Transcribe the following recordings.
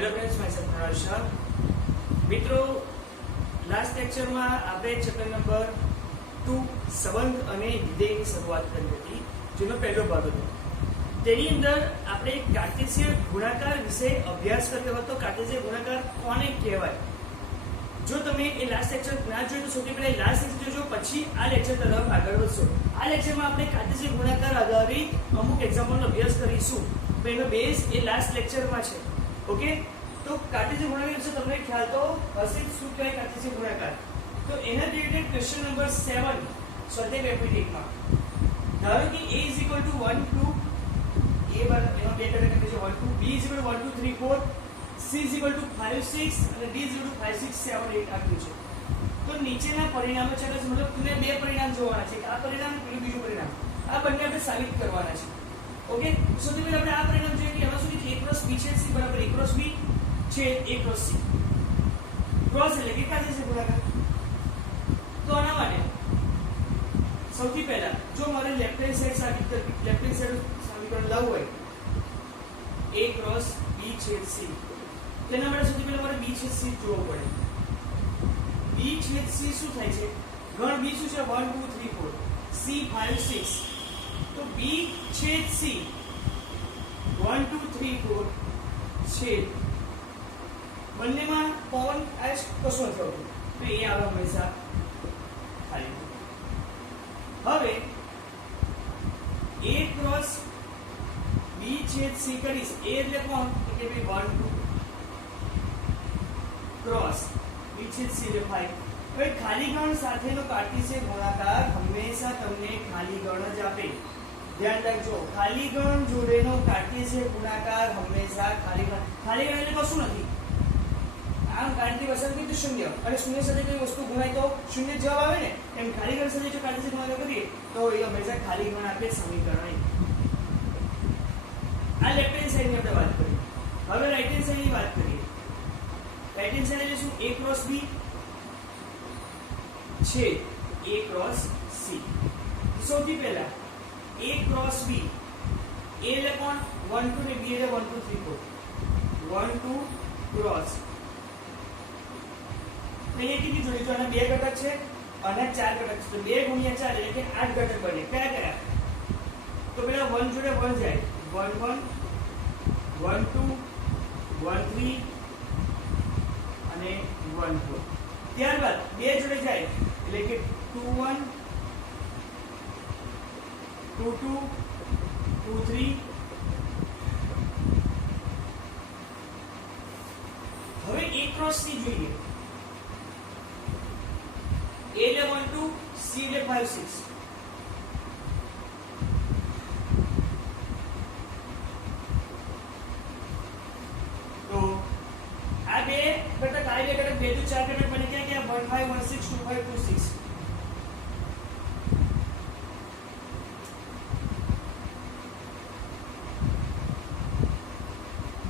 Hello friends, myself Pranav Shah. મિત્રો, last લેક્ચરમાં આપણે ચેપ્ટર નંબર 2 સંબંધ અને વિધેયની શરૂઆત કરી હતી, જેનો પહેલો ભાગ હતો. તેની અંદર આપણે કાર્ટેશિયન ગુણાકાર વિશે અભ્યાસ કરતો હતો. કાર્ટેશિયન ગુણાકાર કોને કહેવાય? જો તમે એ લાસ્ટ લેક્ચર ના જોયું તો સૌથી પહેલા લાસ્ટ લેક્ચર જોજો, પછી આ લેક્ચર તરફ આગળ વધશો. આ લેક્ચરમાં આપણે કાર્ટેશિયન ગુણાકાર આધારિત અમુક એક્ઝામ્પલનો અભ્યાસ કરીશું. એનો બેઝ એ લાસ્ટ લેક્ચરમાં છે. ઓકે, તો કાર્ટેશિયન ગુણાકાર વિશે તમને ખ્યાલ તો હશે. શું કહેવાય કાર્ટેશિયન ગુણાકાર? તો એના રિલેટેડ ક્વેશ્ચન નંબર 7 સ્વાધ્યાય 2.1 માં ધારો કે a = 1 2 a બરાબર એનો બે ટકા છે 1 2 b = 1 2 3 4 c = 5 6 અને d = 5 6 7 8 આપ્યું છે. તો નીચેના પરિણામો છે, મતલબ તમને બે પરિણામ જોવાના છે, આ પરિણામ અને બીજું પરિણામ. આ બંને આપણે સાબિત કરવાના છે. ઓકે, સૌથી પહેલા આપણે આ પરિણામ જોઈએ કે એમાં શું છે? a + b છે, c = a + b છે, a + c. ક્રોસ એટલે કે કાર્ટેશિયન ગુણાકાર. તો આના માટે સૌથી પહેલા જો મારે લેફ્ટ હેન્ડ સાઈડ સમીકરણ લાવવું હોય a × b / c, તેના માટે સૌથી પહેલા મારે b / c જોવો પડે. b / c શું થાય છે? ગણ b શું છે? 1 2 3 4, c 5 6. તો b / c 1 2 3 4 છે. બંનેમાં કોમન એસ કશું નથી આવતું, તો એ આવે હંમેશા ખાલી. હવે a × b / c કરીશ. a એટલે કોણ? કે ભાઈ 1 2 ક્રોસ b / c એટલે 5. હવે ખાલી ગણ સાથેનો કાર્ટેશિયન ગુણાકાર હંમેશા તમને ખાલી ગણ જ આપે. ધ્યાન રાખજો, ખાલી ગણ જોડેનો કાર્ટેશિયન ગુણાકાર હંમેશા ખાલી ગણ. ખાલી ગણ એટલે કશું નથી. આમ કાર્ટેશિયન વસન કીધું શૂન્ય, અને શૂન્ય સાથે કોઈ વસ્તુ ગુણાય તો શૂન્ય જવાબ આવે ને, એમ ખાલી ગણ સાથે જો કાર્ટેશિયન ગુણાકાર કરીએ તો એ હંમેશા ખાલી ગણ આપે સમીકરણ. આ લેફ્ટ હેન્ડ સાઈડની આપણે વાત કરીએ. હવે રાઈટ હેન્ડ સાઈડની વાત કરીએ. રાઈટ હેન્ડ સાઈડ એટલે શું? a × b છે, a × c. સૌથી પહેલા a × b, a એટલે કોણ? 1 2 ને b એટલે 1 2 3 4, 1 2 ક્રોસ. અહીંયા કેટલી જોડી? તો આના બે ઘટક છે અને ચાર ઘટક છે, તો 2 × 4 એટલે કે 8 ઘટક બને. કયા કયા? તો પેલા 1 જોડે 1 જાય, 1 1 1 2 1 3 અને 1 4. ત્યારબાદ 2 જોડે જાય એટલે કે 2 1 2 2 2 3. હવે a × c જોઈએ. a એટલે 1 2, c એટલે 5 6. તો આ બે ઘટક, આ બે ઘટક, 2 થી 4 ઘટક બને. ક્યાં ક્યાં? 1 5 1 6 2 5 2 6.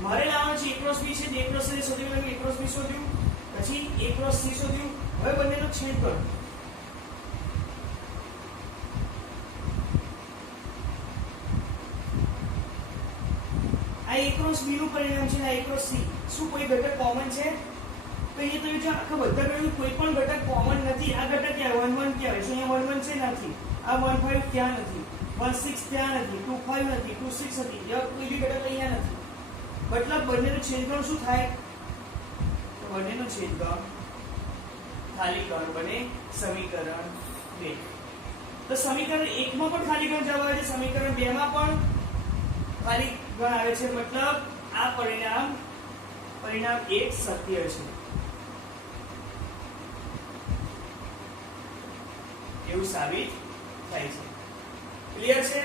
મારે લાવવાનું છે a × b છે, a × c શોધ્યું, a × b શોધ્યું, પછી a × c શોધ્યું. હવે બંનેનો છેદ કરો. આ a × b નું પરિણામ છે, આ a × c. શું કોઈ ઘટક કોમન છે? તો અહીંયા તમે જો આખા બધા ઘટક કોઈ પણ ઘટક કોમન નથી. આ ઘટક ક્યાં? 1 1 ક્યાં? શું અહીંયા 1 1 છે? નથી. આ 1 5 ત્યાં નથી, 1 6 ત્યાં નથી, 2 5 નથી, 2 6 નથી. કોઈ બી ઘટક અહીંયા નથી. મતલબ બંનેનો છેદગણ શું થાય? તો બંનેનો છેદગણ ખાલી ગણ બને, સમીકરણ 2. તો સમીકરણ 1 માં પણ ખાલી ગણ જવાબ આવે છે, સમીકરણ 2 માં પણ ખાલી ગણ આવે છે. મતલબ આ પરિણામ 1 સત્ય છે, એવું સાબિત થાય છે. ક્લિયર છે?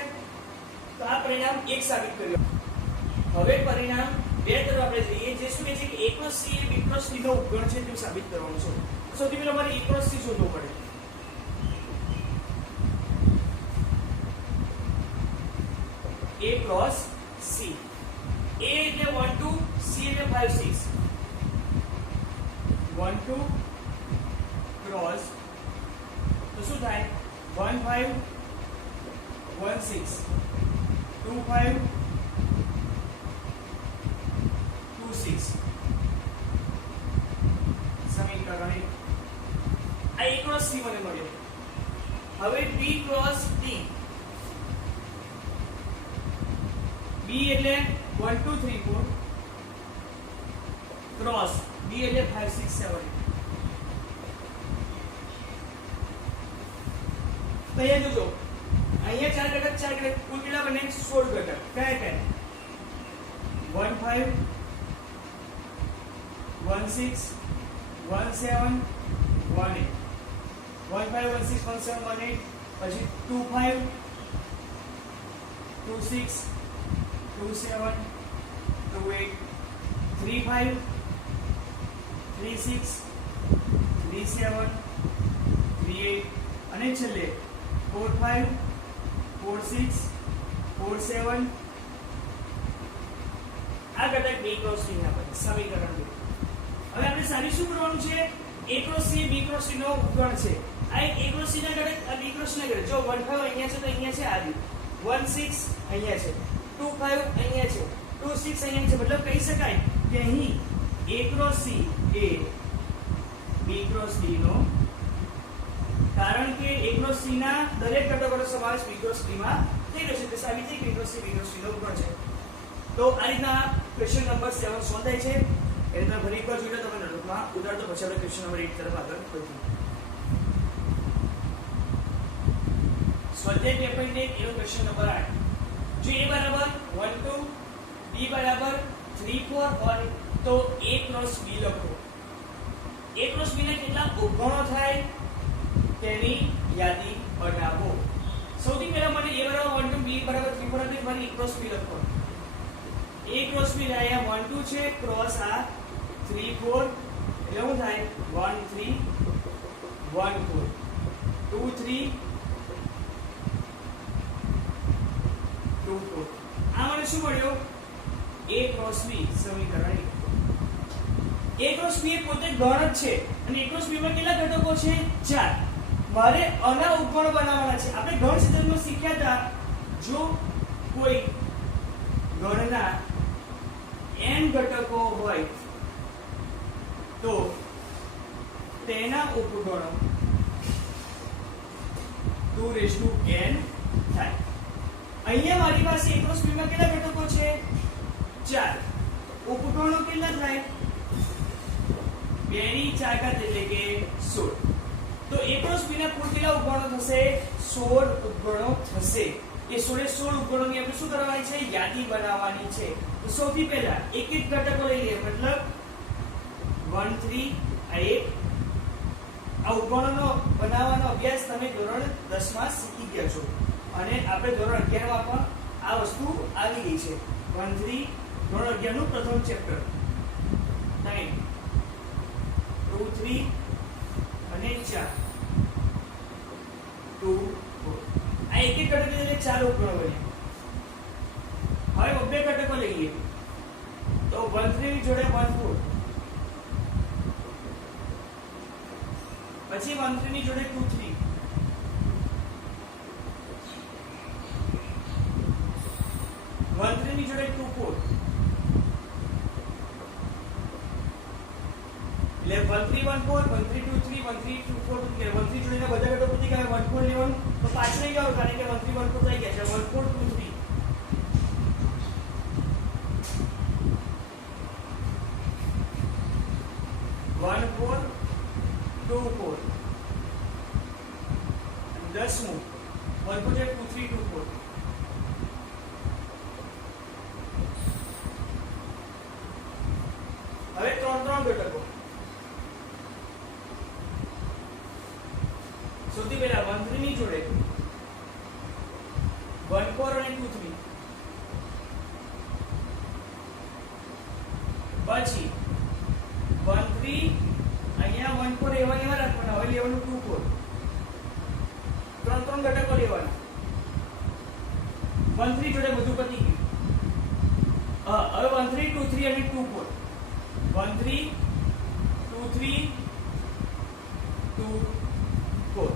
તો આ પરિણામ 1 સાબિત કર્યું. હવે પરિણામ 2 તરફ આપણે જઈએ, જે શું કહે છે કે a + c A b + d નો ઉપગણ છે, તેવું સાબિત કરવાનું છે. સૌથી પહેલા મારે a + c શોધવું પડે. a + c, a એટલે 1 2, c એટલે 5 6. 1 2 ક્રોસ તો શું થાય? 1 5 1 6 2 5 2 6. આ A ક્રોસ C મને મળ્યો. હવે B ક્રોસ D. B એટલે 1 2 3 4 ક્રોસ D એટલે 5 6 7. તો અહીંયા જોજો, અહીંયા 4 ઘટક કુલ કેટલા બને? 16 ઘટક. કયા કયા? 1 5 1 6 1 7 1 8. 1 5 1 6 1 7 1 8. પછી 2 5 2 6 2 7 2 8. 3 5 3 6 3 7 3 8. અને છેલ્લે 4 5 4 6 4 7. આ ઘટક B ક્રોસ C ના બને. સમીકરણ 2. હવે આપણે સારી શું કરવાનું છે? A cross C B cross C નો ગુણ છે. આ એક A ક્રોસ C ના ઘટક આ B ક્રોસ C ના ઘટક. જો 1 5 અહીંયા છે તો અહીંયા છે આ બી. 1 6 અહીંયા છે. 2 5 અહીંયા છે. 2 6 અહીંયા છે. મતલબ કહી શકાય કે અહીં A cross C A B cross D નો, કારણ કે A ક્રોસ C ના દરેક ઘટકોનો સમાવેશ B ક્રોસ D માં થઈ રહ્યો છે. તે સાબિત થઈ કે A cross C B cross D નો ગુણ છે. તો આ રીતના ક્વેશ્ચન નંબર 7 સોલ્વ થાય છે. એ રીતના ફરી એકવાર જોઈ લો તમે નોટબુકમાં ઉતારતો, પછી આપણે ક્વેશ્ચન નંબર 8 તરફ આગળ વધીએ. સ્વાધ્યાય 2.1 એનો ક્વેશ્ચન નંબર 8. જો A બરાબર 1 2 B બરાબર 3 4 હોય તો A ક્રોસ B લખો. A ક્રોસ B ના કેટલા ઉપગણો થાય તેની યાદી બનાવો. સૌથી પહેલા મને A બરાબર 1 2 B બરાબર 3 4 એટલે મારી A ક્રોસ B લખો. A ક્રોસ B અહીંયા 1 2 છે, ક્રોસ આ 3 4 એટલે શું થાય? 1 3 1 4 2 3 2 4. આ મને શું મળ્યો? A ક્રોસ B સમીકરણ. A ક્રોસ B એ પોતે ગણ જ છે અને A ક્રોસ B માં કેટલા ઘટકો છે? 4. મારે આના ઉપગણ બનાવવાના છે. આપણે ગણ સિદ્ધાંતમાં શીખ્યા હતા, જો કોઈ ગણના n ઘટકો હોય તો તેના ઉપગણો 2n થાય. અહીંયા મારી પાસે A ક્રોસ B માં કેટલા ઘટકો છે? 4. ઉપગણો કેટલા થાય? 2 ની 4 ઘાત એટલે કે 16. તો A ક્રોસ B ના કુલ કેટલા ઉપગણો થશે? 16 ઉપગણો થશે. એ 16 ઉપગણોની આપણે શું કરવાની છે? યાદી બનાવવાની છે. તો સૌથી પહેલા એક એક ઘટકો લઈ લઈએ. મતલબ 1 3 આ એક. આ ઉપગણોનો બનાવવાનો અભ્યાસ તમે ધોરણ 10 માં શીખી ગયા છો અને આપણે ધોરણ 11 માં પણ આ વસ્તુ આવી ગઈ છે. 1 3 ધોરણ 11 નું પ્રથમ ચેપ્ટર 9 2 3 અને 4 2 4. આ એક એક ઘટક એટલે 4 ઉપગણો બન્યા. હવે બે ઘટકો લઈએ તો 1 3 ની જોડે 1 4, પછી 1 3 ની જોડે 2 3, વન 3 ની જોડે 2 4, એટલે 1 3 1 4 1 3 2 3 1 3 2 4 2 1 3 જોડેના બધા ઘટકો પતી ગયા. 1 4 લેવાનું તો પાછળ નહીં જાવ કારણ કે 1 3 1 4 થઈ ગયા છે. 1 4 2 3 1 4 2 4 10મું 1 4 2 3 2 4. હવે ત્રણ ઘટકો. સૌથી પહેલા 1 3 ની જોડે 1 4 અને 2 3, પછી 1 3 અહીંયા 1 4 એવા રાખવાના. હવે લેવાનું 2 4. ત્રણ ઘટકો લેવાના. 1 3 જોડે બધું પતી ગયું. હવે 1 3 2 3 અને 2 4. 1 3 2 3 2 4.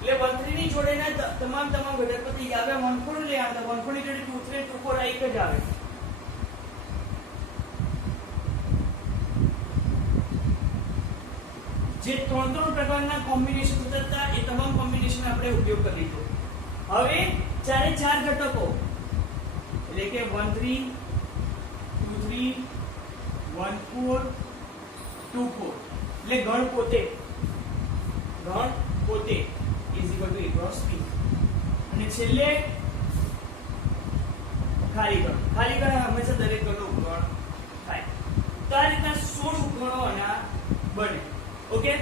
એટલે 1 3 ની જોડેના તમામ ઘટક પતી ગયા. હવે 1 4 લે આવતા. 1 4 ની જોડે 2 3 2 4 આ એક જ આવે. જે ત્રણ પ્રકારના કોમ્બિનેશન થતા હતા એ તમામ કોમ્બિનેશન આપણે ઉપયોગ કરી લીધો. હવે ચારે ચાર ઘટકો એટલે કે 1 3 2 3 1 4 2 4 એટલે ગણ પોતે is equal to a cross b અને છેલ્લે ખાલી ગણ હંમેશા દરેક ગણનો ઉપગણ થાય. તો આ રીતના 16 ઉપગણો આના બને. ઓકે,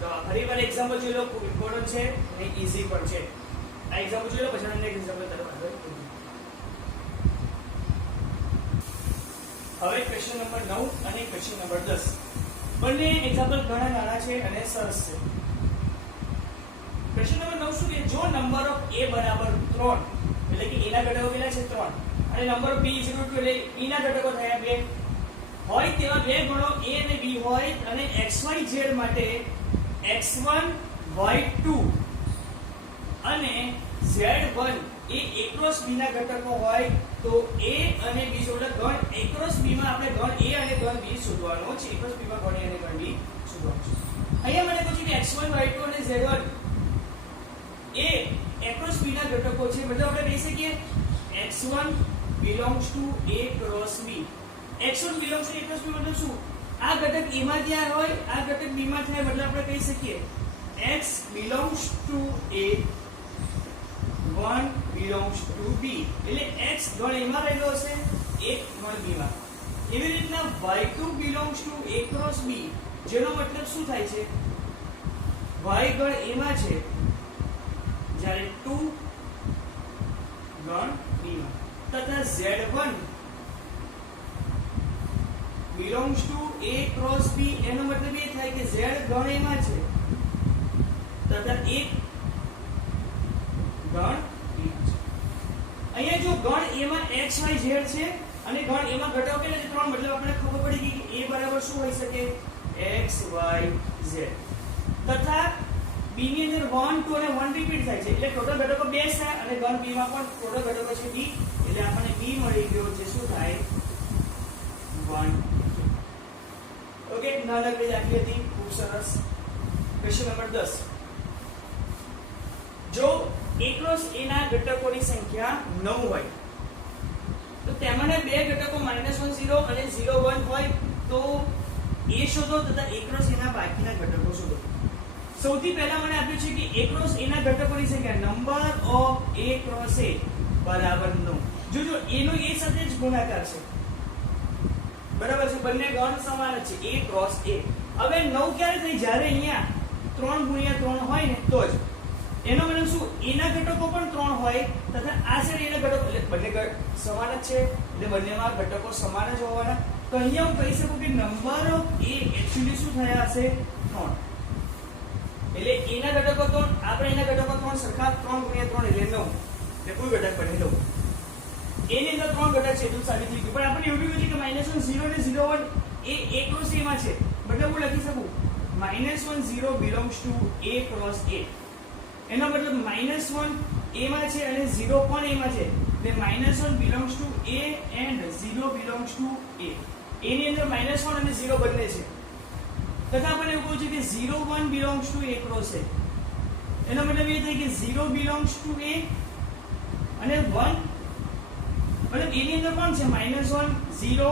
તો ફરીવાર એક્ઝામ્પલ જોઈ લો, ખૂબ ઇમ્પોર્ટન્ટ છે અને ઈઝી પણ છે. આ એક્ઝામ્પલ જોઈ લો પછી આપણે નેક્સ્ટ એક્ઝામ્પલ તરફ આગળ વધીએ. હવે ક્વેશ્ચન નંબર 9 અને ક્વેશ્ચન નંબર 10 બંને એક્ઝામ્પલ ઘણા નાના છે અને સરસ છે. ક્વેશ્ચન નંબર 9 શું કે જો નંબર ઓફ a બરાબર 3 એટલે કે a ના ઘટકો કેટલા છે 3 અને number of b equal to એટલે e ના ઘટકો થયા 2 હોય તેવા બે ગણો a અને b હોય અને xy z માટે x1 y2 અને z1 A a cross b ના ઘટકો હોય તો a અને b જોડે ગણ a ક્રોસ b માં આપણે ગણ a અને ગણ b શોધવાનો છે. a ક્રોસ b માં ગણ a અને ગણ b શોધવાનો છે. અહીંયા મને પૂછ્યું કે x1 y2 અને z1 A a cross b ના ઘટકો છે. મતલબ આપણે કહી શકીએ x1 belongs to a cross b. x1 belongs to a cross b મતલબ શું? આ ઘટક a માં ત્યાં હોય, આ ઘટક b માં થાય, મતલબ આપણે કહી શકીએ x belongs to a 1 belongs to b. એટલે x ગણ a માં રહેલો હશે, 1 ગણ b માં. એવી રીતના y2 belongs to a cross b જેનો મતલબ શું થાય છે? y ગણ a માં છે જ્યારે 2 ગણ b માં તથા z1 belongs to a cross b એનો મતલબ એ થાય કે z ગણ a માં છે તથા 1 ગણ b માં છે. અહીંયા જો ગણ a માં x y z છે અને ગણ a માં ઘટકો કેટલા છે 3 મતલબ આપણે ખબર પડી ગઈ કે a બરાબર શું હોઈ શકે x y z તથા b ની અંદર 1 2 અને 1 રિપીટ થાય છે એટલે ટોટલ ઘટકો 2 છે અને ગણ b માં પણ ટોટલ ઘટકો છે b એટલે આપણને b મળી ગયો જે શું થાય 1. ઓકે, નાનકડી દાખલી હતી, ખૂબ સરસ. ક્વેશ્ચન નંબર 10 જો a ક્રોસ a ના ઘટકોની સંખ્યા 9 હોય તો તેમાંના બે ઘટકો -1 0 અને 0 1 હોય તો a શોધો તથા a ક્રોસ a ના બાકીના ઘટકો શોધો. સૌથી પહેલા મને આપ્યું છે કે a ક્રોસ a ના ઘટકોની સંખ્યા number of a cross a બરાબર 9. જોજો a નો a સાથે જ ગુણાકાર છે, બરાબર છે, બંને ગણ સમાન છે a ક્રોસ a. હવે 9 ક્યારે થઈ? જ્યારે અહીંયા 3 ગુણ્યા 3 હોય ને તો જ. એનો મતલબ શું? a ના ઘટકો પણ 3 હોય તથા આ સાઈડ a ના ઘટકો એટલે બંને સમાન જ છે એટલે બંનેમાં ઘટકો સમાન જ હોવાના. તો અહીંયા હું કહી શકું કે નંબર ઓફ a એક્ચ્યુઅલી શું થયા હશે 3. એટલે a ના ઘટકો 3 આપણે એના ઘટકો 3 સરખા 3 ગુણ્યા 3 એટલે 9 એટલે કોઈ ઘટક બને 9. a ની અંદર 3 ઘટક છે એટલું સાબિત થઈ ગયું. પણ આપણે એવું કહ્યું છે કે -1 0 અને 0 1 એ a ક્રોસ a માં છે. મતલબ હું લખી શકું -1 0 belongs to a cross a. એનો મતલબ -1 a માં છે અને 0 પણ a માં છે એટલે -1 belongs to a and 0 belongs to a. a ની અંદર -1 અને 0 બંને છે તથા આપણે એવું કહ્યું છે કે 0 1 belongs to a cross a. એનો મતલબ એ થાય કે 0 belongs to a અને 1 મતલબ a ની અંદર કોણ છે -1 0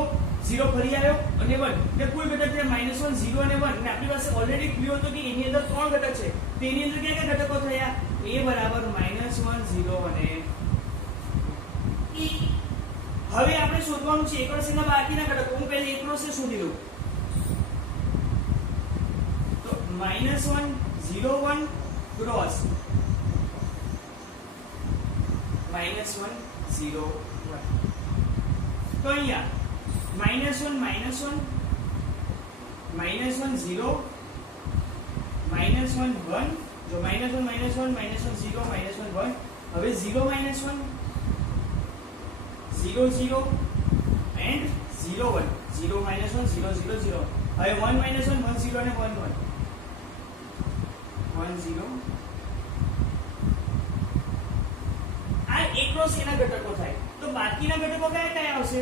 0 ફરી આવ્યો અને 1 એટલે કુલ ઘટક છે -1 0 અને 1 અને આપણી પાસે ઓલરેડી ક્લિયર હતો કે a ની અંદર 3 ઘટક છે તો એની અંદર કયા કયા ઘટકો થયા a બરાબર -1 0 અને હવે આપણે શોધવાનું છે a ક્રોસ a ના બાકીના ઘટકો. હું પહેલા a ક્રોસ a શોધી લઉં તો -1 0 1 ક્રોસ -1 0 1 તો અહીંયા -1 -1 -1 0 -1 1 જો -1 -1 -1 0 -1 1 હવે 0 -1 0 0 and 0 1 0 -1 0 0 0 હવે 1 -1 1 0 અને 1 1 1 0 આ a ક્રોસ a ના ઘટકો થાય. તો બાકીના ઘટકો કયા કયા આવશે?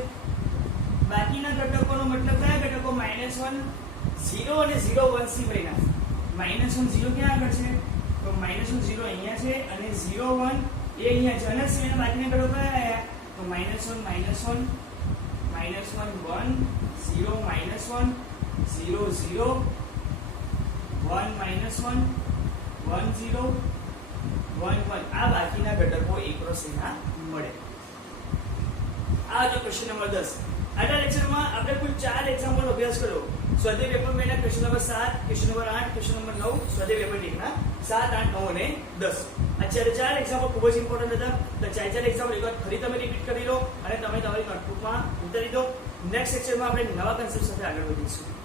બાકીના ઘટકોનો મતલબ કયા ઘટકો -1 0 અને 0 1 સિવાયના -1 0 ક્યાં આગળ છે? તો -1 0 અહીંયા છે અને 0 1 એ અહીંયા છે અને સિવાયના બાકીના ઘટકો કયા આયા? તો -1 -1 -1 1 0 -1 0 0 1 -1 1 0 1 1 આ બાકીના ઘટકો એકરોસ એના મળે. આ હતો ક્વેશ્ચન નંબર 10. આજના લેક્ચરમાં આપણે કુલ 4 એક્ઝામ્પલ અભ્યાસ કર્યો. સ્વાધ્યાય પેપર 2 ના question number 7, question number 8, question number 9, સ્વાધ્યાય પેપર 1 ના 7, 8, 9 અને 10. આ ચાર એક્ઝામ્પલ ખૂબ જ ઇમ્પોર્ટન્ટ હતા. તો ચાર એક્ઝામ્પલ એકવાર ફરી તમે રિપીટ કરી લો અને તમે તમારી નોટબુકમાં ઉતારી દો. નેક્સ્ટ લેક્ચરમાં આપણે નવા કન્સેપ્ટ સાથે આગળ વધીશું.